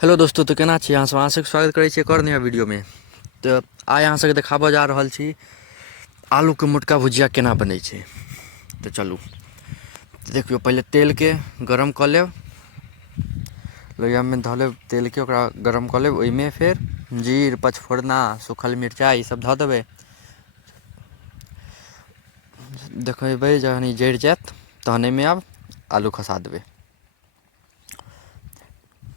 Hello दोस्तों, तो केना छी अहाँ सबके स्वागत करै छी एक और नया वीडियो में। तो आइ अहाँ सबके देखाबऽ जा रहल छी आलू के मोटका भुजिया केना बनै छै। तो चलू देखियो, पहले तेल के गरम कऽ लेब, लोहिया में धऽ लेब तेल के, ओकरा गरम कऽ लेब। ओहिमे फेर जीर, पचफोरना, सूखल मिरचाइ ई सब धऽ देबै। देखबै जखन ई जरि जायत तहन एहिमे आब आलू खसा देबै,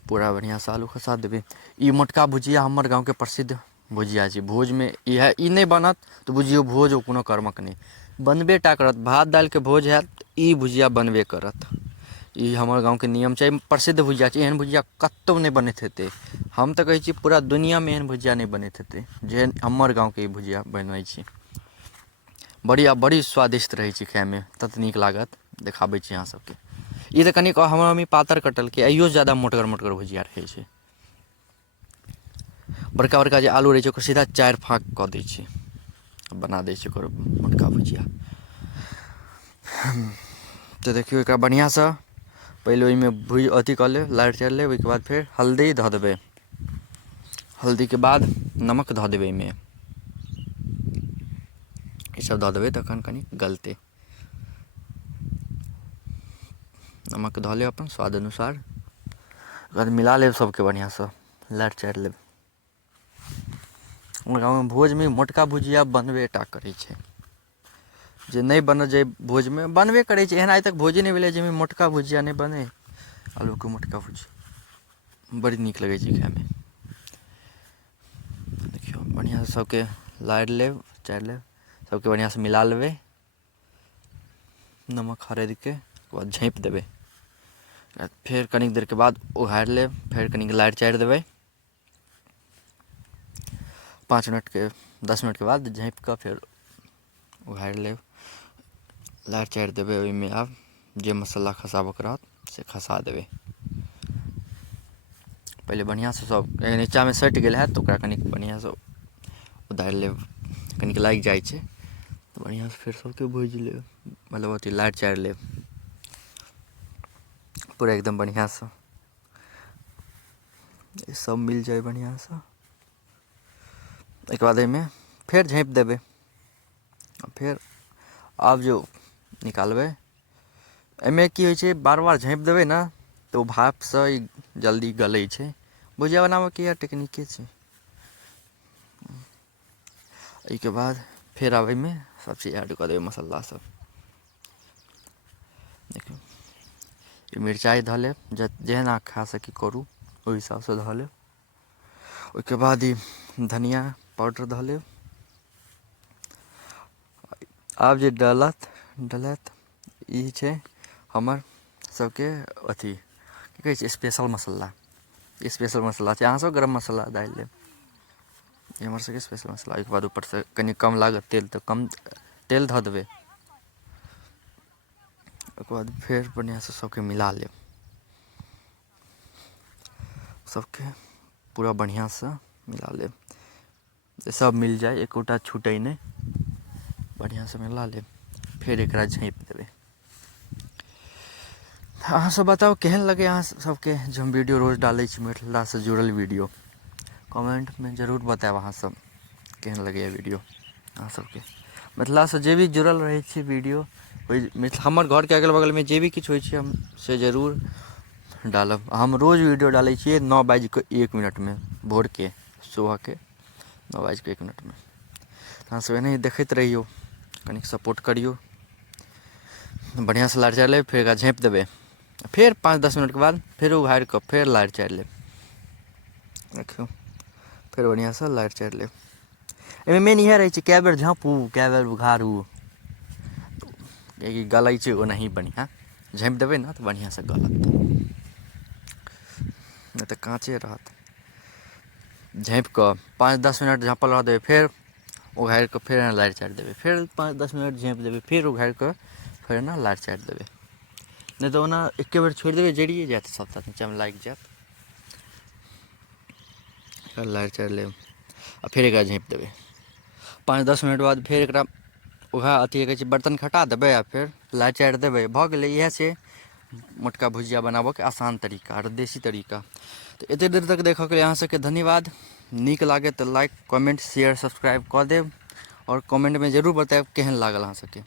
पूरा बढ़िया से आलू खसा देबै। ई मोटका भुजिया हमर गाँव के प्रसिद्ध भुजिया छै। भोज में इएह ई नहि बनत तऽ बुझियौ भोज कोनो कर्मक नहि, बनबे टा करत। भात दालि के भोज हैत ई भुजिया बनबे करत। ई हमर गाँव के नियम छै, प्रसिद्ध भुजिया छै। एहन भुजिया कतहु नहि बनैत हेतै। हम तऽ कहै छी पूरा दुनिया में एहन भुजिया नहि बनैत हेतै जेहन हमर गाँव के ई भुजिया बनै छै। बड़ी स्वादिष्ट रहै छै खायमे, तत नीक लागत देखाबै छी अहाँ सबके। ई तऽ कनि हमर मम्मी पातर कटलकै, अइयो से ज्यादा मोटगर मोटगर भुजिया रहै छै। बड़का बड़का जे आलू रहै छै ओकर सीधा 4 फाँक कऽ दै छै, बना दै छै ओकर मोटका भुजिया। तऽ देखियौ एकरा बढ़िआँसँ पहिले ओहिमे अथी कऽ लेब, लारि चारि लेब। ओहिके बाद फेर हल्दी धऽ देबै, हल्दीके बाद नमक धऽ देबै। एहिमे ईसब धऽ देबै तखन कनि गलतै। नमक धऽ लेब अपन स्वाद अनुसार। ओकर बाद मिला लेब सबके बढ़िआँसँ, लारि चारि लेब। हमर गाँवमे भोजमे मोटका भुजिया बनबे टा करै छै। जे नहि बनत जे भोजमे बनबे करै छै, एहन आइ तक भोजे नहि भेलै जाहिमे मोटका भुजिया नहि बनै। आलूके मोटका भुजिया बड़ी नीक लगै छै खायमे। देखियौ बढ़िआँसँ सबके लारि लेब चारि लेब, सबके बढ़िआँसँ मिला लेबै नमक हरदिके। ओकर बाद झाँपि देबै, फेर कनि देरके बाद उघारि लेब, फेर कनि लारि चारि देबै। 5 मिनटके 10 मिनटके बाद झाँपि कऽ फेर उघारि लेब, लारि चारि देबै। ओहिमे आब जे मसाला खसाबऽके रहत से खसा देबै। पहिले बढ़िआँसँ सब नीचाँमे सटि गेल हैत तऽ ओकरा कनि बढ़िआँसँ उतारि लेब, कनिक लागि जाइ छै तऽ बढ़िआँसँ फेर सबके भुजि लेब, मतलब अथी लारि चारि लेब पूरा एकदम बढ़िआँसँ। सब मिल जाए बढ़िआँसँ। एहिके बाद एहिमे फेर झाँपि देबै। फेर आब जो निकालबै, एहिमे की होइ छै बार बार झाँपि देबै ने तऽ ओ भापसँ ई जल्दी गलै छै। भुजिया बनाबऽके इएह टेकनीके छै। एहिके बाद फेर आब एहिमे सबचीज ऐड कऽ देबै, मसाला सब। देखियौ ई मिरचाइ धऽ लेब, जेहन अहाँ खा सकी करू ओहि हिसाबसँ धऽ लेब। ओहिके बाद ई धनिया पाउडर धऽ लेब। आब जे डलत ई छै हमर सबके अथी की कहै छै स्पेशल मसल्ला। स्पेशल मसल्ला छै, अहाँसब गरम मसल्ला डालि लेब, ई हमर सबके स्पेशल मसल्ला। ओहिके बाद ऊपरसँ कनि कम लागत तेल तऽ कम तेल धऽ देबै। ओकर बाद फेर बढ़िआँसँ सबके मिला लेब, सबके पूरा बढ़िआँसँ मिला लेब जे सब मिल जाए, एकोटा छूटै नहि। बढ़िआँसँ मिला लेब, फेर एकरा झाँपि देबै। अहाँसब बताउ केहन लगैए अहाँ सबके जे हम वीडियो रोज डालै छी मिथिलासँ जुड़ल वीडियो। कमेन्टमे जरूर बताएब अहाँसब केहन लगैए वीडियो अहाँ सबके। मिथिलासँ जे भी जुड़ल रहै छी वीडियो, हमर घरके अगल बगलमे जे भी किछु होइ छै हम से जरूर डालब। हम रोज वीडियो डालै छियै 9:01 भोरके, सुबहके 9:01। अहाँसब एनाहिए देखैत रहिऔ, कनिक सपोर्ट करिऔ। बढ़िआँसँ लारि चारि लेब, फेर एकरा झाँपि देबै। फेर 5-10 मिनटके बाद फेर उघारि कऽ फेर लारि चारि लेब। देखियौ फेर बढ़िआँसँ लारि चारि लेब। एहिमे मेन इएह रहै छै कए बेर झाँपू कए बेर उघारू, किएकि गलै छै ओनाही बढ़िआँ। झाँपि देबै ने तऽ बढ़िआँसँ गलत, नहि तऽ काँचे रहत। झाँपि कऽ 5-10 मिनट झाँपल रहऽ देबै, फेर उघारि कऽ फेर एना लारि चारि देबै, फेर 5-10 मिनट झाँपि देबै, फेर उघारि कऽ फेर एना लारि चारि देबै। नहि तऽ ओना एके बेर छोड़ि देबै जरिए जाएत, सबटा नीचाँमे लागि जाएत। फेर लारि चारि लेब आ फेर एकरा झाँपि देबै। 5-10 मिनट बाद फेर एकरा अथी कहै छै बर्तन हटा देबै आ फेर लारि चारि देबै, भऽ गेलै। इएह छै मोटका भुजिया बनाबऽके आसान तरीका और देसी तरीका। तो एते देर तक देखो के लिए अहाँ सबके धन्यवाद। नीक लागे तो लाइक कमेंट शेयर सब्सक्राइब कऽ देब और कमेंट में जरूर बताएब केहन लागल अहाँ सबके।